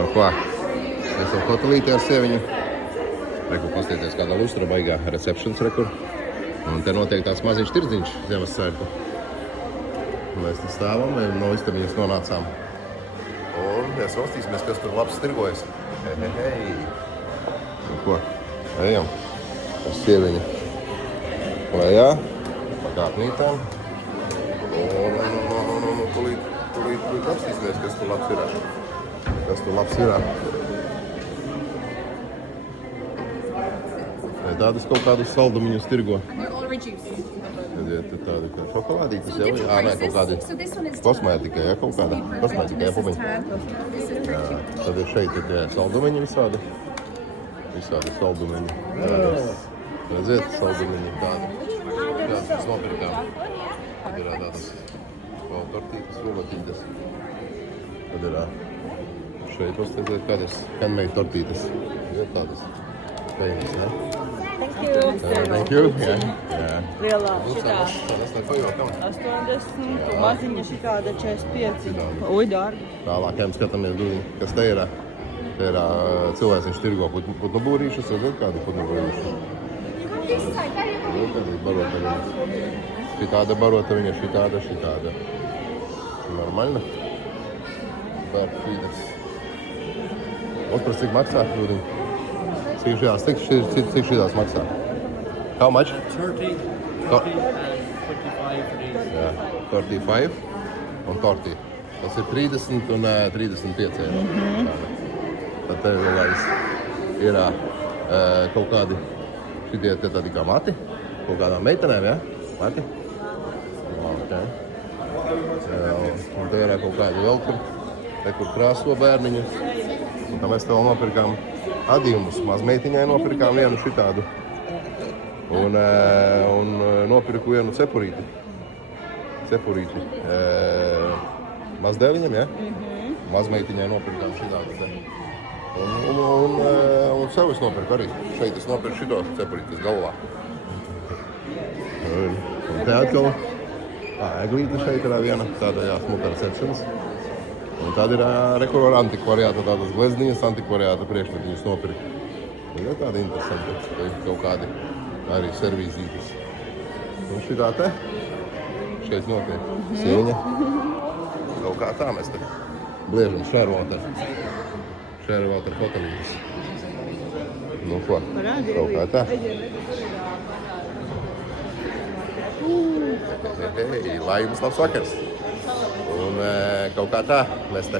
No ko? Mēs jau hotelītē ar sieviņu. Reku pastieties kādā lustra baigā receptions rekur. Un te notiek tāds maziņš tirdziņš Ziemassvētku. Mēs te stāvam, no istabiņas nonācām. Un mēs rostīsimies, kas tur labs tirgojas. Hei. Nu ko? Ejam. Ar sieviņu. Lejā. Pa kāpnītēm. Un tulīt apstīsimies, kas tur labs ir. Kas tur labs ir. Tādas kaut kādus saldumiņus tirgo. Redziet, tādi kā šokolādītas jau. Jā, nē, kaut kādi kosmētika, ja, kaut kāda. Kosmētika, ja, pumiņa. Jā, tad ir šeit tie saldumiņi visādi. Visādi saldumiņi. Redziet, saldumiņi tādi. Kādas mēs nopirkām. Tad ir tādas tortītas, vilotītas. Tad ir šeit uztieciet kādas handmade tortītas. Ir tādas pēļas, ne? Thank you. Jā. Lielā šitā Tas tā pajokam. 80, maziņa šitāda 45. Ui, dārgi. Tālāk ejam skatāmies, kas te ir. Te ir cilvēks, viņš tirgo putnu būrīšus, redzēt kādi putnu būrīši. Tāda barotaviņa. Šitāda barotaviņa, šitāda. Normalna. Darb fīdas. Uzprast, cik maksā, Rūdiņ? Cik šitās maksā? How much? 30 and 45 for these. Jā, 45 un 40. Tas ir 30 un 35 eiro. Tad te ir kaut kādi šitie te tādi kā mati. Kaut kādām meitenēm, ja? Mati? Okay. Un te ir kaut kādi vēl kur krāso bērniņu. Un tā mēs te vēl nopirkām adījumus. Mazmeitiņai nopirkām vienu šitādu. Un nopirku vienu cepurīti. Mazdēliņam, ja? Mazmeitiņai nopirkām šitādu te. Un sev es nopirku arī. Šeit es nopirku šito cepurītes galvā. Un te atkal eglīte šeit ir viena tāda smuka receptions. Un tāda ir rekur antikvariāta, tādas glezniņas antikvariāta priekšmetiņas nopirkt. Ir tādi interesanti, kaut kādi arī servīzītes. Un šitā te, šeit notiek sieņa. Kaut kā tā mēs te bliežam Share-Water hotelītes. Nu ko, kaut kā tā. Lai jums labs vakars. Un kaut kā tā mēs te